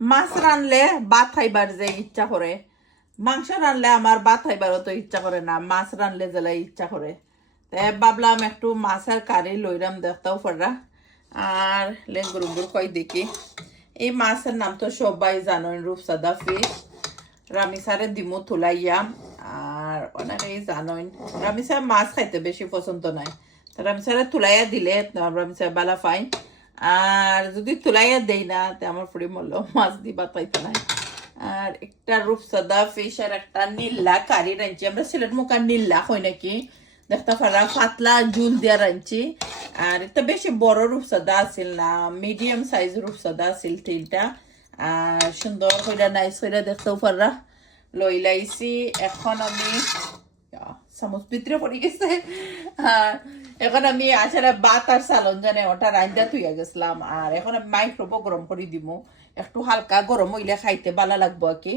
মাছ রানলে ভাত খাইবার যে ইচ্ছা করে, মাংস রানলে আমার ভাত খাইবারও তো ইচ্ছা করে না, মাছ রানলে জেলাই ইচ্ছা করে। তাই ভাবলাম একটু মাছের কারি লইরাম দেখতেও পারা। আর লেঙ্গুরুঙ্গুর কই দেখি, এই মাছের নাম তো সবাই জানেন, রূপসাদা ফিশ। রামিসারে দিমু তুলাইয়া, আর অনেকেই জানেন রামিসার মাছ খাইতে বেশি পছন্দ নাই। রামিসারে তুলাইয়া দিলে রামিসার বালা পাই, আর যদি তুলাইয়া দেই না তে আমার ফুড়ি মরলো মাছ দিবা পাইতে নাই। আর একটা রূপসাদা ফিশ আর একটা নীলা কারি রাঁধছি, আমরা সিলেট মুখার নীলা হয় নাকি দেখতে পারা, পাতলা জুল দিয়া রাঁধছি। আর এটা বেশি বড় রূপসাদা আছিল না, মিডিয়াম সাইজ রূপসাদা আছিল তিনটা। আর সুন্দর করে নাইস করে দেখতেও পারা লইলাইছি। এখন আমি চামচ ভিতরে পড়ে গেছে। এখন আমি আসলে ভাত আর চালন জানে ওটা রান্দা তুইয়া গেছিলাম, আর এখন আমি মাইক্রোবো গরম করে দিব, একটু হালকা গরম হইলে খাইতে ভালো লাগবো আর কি।